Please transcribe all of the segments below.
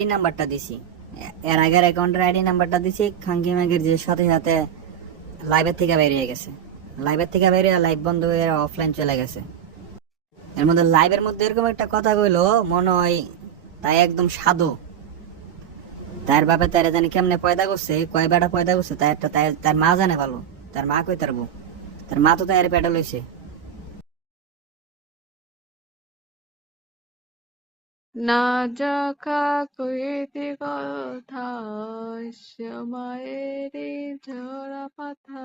এই নাম্বারটা দিছি, এর আগের অ্যাকাউন্টের আইডি নাম্বারটা দিছি, খাঙ্কি মাগির যে সাথে সাথে লাইভের থেকে বেরিয়ে গেছে, লাইভের থেকে বেরিয়ে লাইভ বন্ধ হয়ে অফলাইন চলে গেছে। এর মধ্যে লাইভের মধ্যে এরকম একটা কথা কইলো, মনে হয় তাই একদম সাধু, তার বাপে তার জানি কেমনে পয়দা করছে, কয় বেটা পয়দা করছে, তার একটা তার মা জানে ভালো, তার মা কই তারবো, তার মা তো তার পেটে লইছে। না জাকা কইতে কথা সময়েরই ঝরা পাথা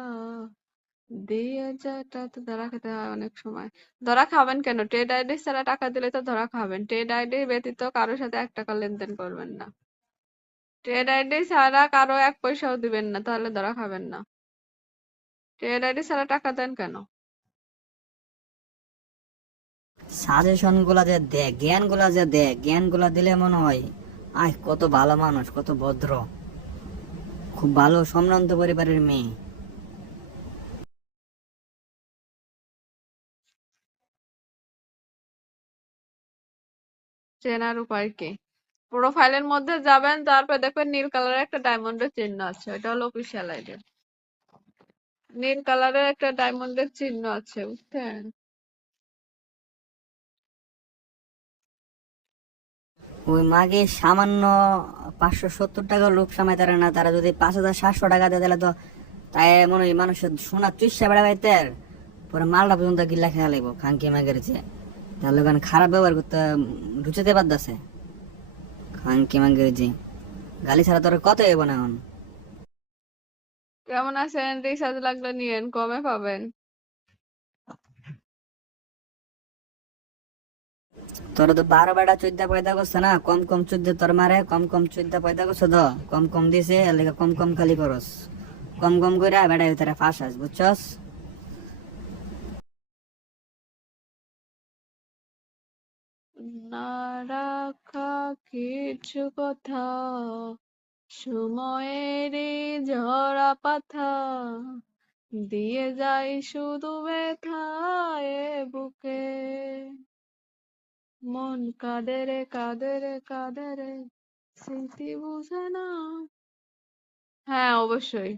দিয়ে যাটা তো ধরা খেতে হয় অনেক সময়। ধরা খাবেন কেন? ট্রেড আইডি ছাড়া টাকা দিলে তো ধরা খাবেন। ট্রেড আইডি ব্যতীত কারোর সাথে 1 টাকা লেনদেন করবেন না। ট্রেড আইডি ছাড়া কারো 1 পয়সাও দিবেন না, তাহলে ধরা খাবেন না। ট্রেড আইডি ছাড়া টাকা দেন কেন? সাজেশন গুলা যে দেয়, জ্ঞান গুলা যে দেয়, জ্ঞান গুলা দিলে মনে হয় আহ কত ভালো মানুষ, কত ভদ্র, খুব ভালো সম্ভ্রান্ত পরিবারের মেয়ে। চেনার উপায় কি? প্রোফাইলের মধ্যে যাবেন, তারপর দেখবেন নীল কালারের একটা ডায়মন্ডের চিহ্ন আছে, ওটা হলো অফিসিয়াল আইডি। নীল কালারের একটা ডায়মন্ডের চিহ্ন আছে, বুঝছেন? ওই মাগে সামান্য 570 টাকা লোক সামাই তারা না, তারা যদি 5,700 টাকা দিয়ে দিলে তো তাই মনে হয় মানুষের সোনা চুষা বেড়া পাইতে, পরে মালটা পর্যন্ত গিল্লা খেয়া লাগবো খাঙ্কি মাগের চেয়ে। তাহলে ওখানে খারাপ ব্যবহার করতে রুচতে পারতেছে খাঙ্কি মাগের যে গালি ছাড়া তোর কত এবো না এখন। কেমন আছেন? রিচার্জ লাগলে নিয়েন, কমে পাবেন। তোর তো 12 বেটা 14 পয়দা করছে না, কম কম 14 তোর মারে, কম কম 14 পয়দা করছে তো, কম কম দিছে, এর লেগে কম কম খালি করস, কম কম করে বেটা ভিতরে ফাঁস আস, বুঝছস? না রাখা কিছু কথা সময়েরই ঝরা পাথা দিয়ে যাই শুধু ব্যথা এ বুকে, মন কাঁদে রে কাঁদে রে কাঁদে রে স্মৃতি বুঝে না। হ্যাঁ, অবশ্যই।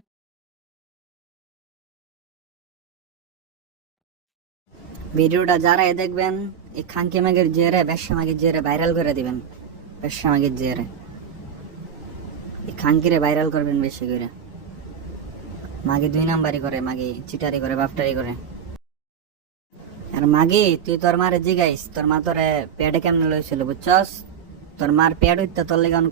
ভিডিওটা যারা দেখবেন এই খাঙ্কি মাগের জেরে, ব্যবসা মাগের জেরে ভাইরাল করে দিবেন, ব্যবসা মাগের জেরে এই খাঙ্কিরে ভাইরাল করবেন বেশি করে। মাগে 2 নাম্বারই করে, মাগে চিটারি করে, বাপটারি করে। আর মাগে তুই তোর মারে জিগাইস তোর মা তোরে পেটে কেমনে লইছিল, বুঝছস? তোর মার পেট হইতে তোর লেগে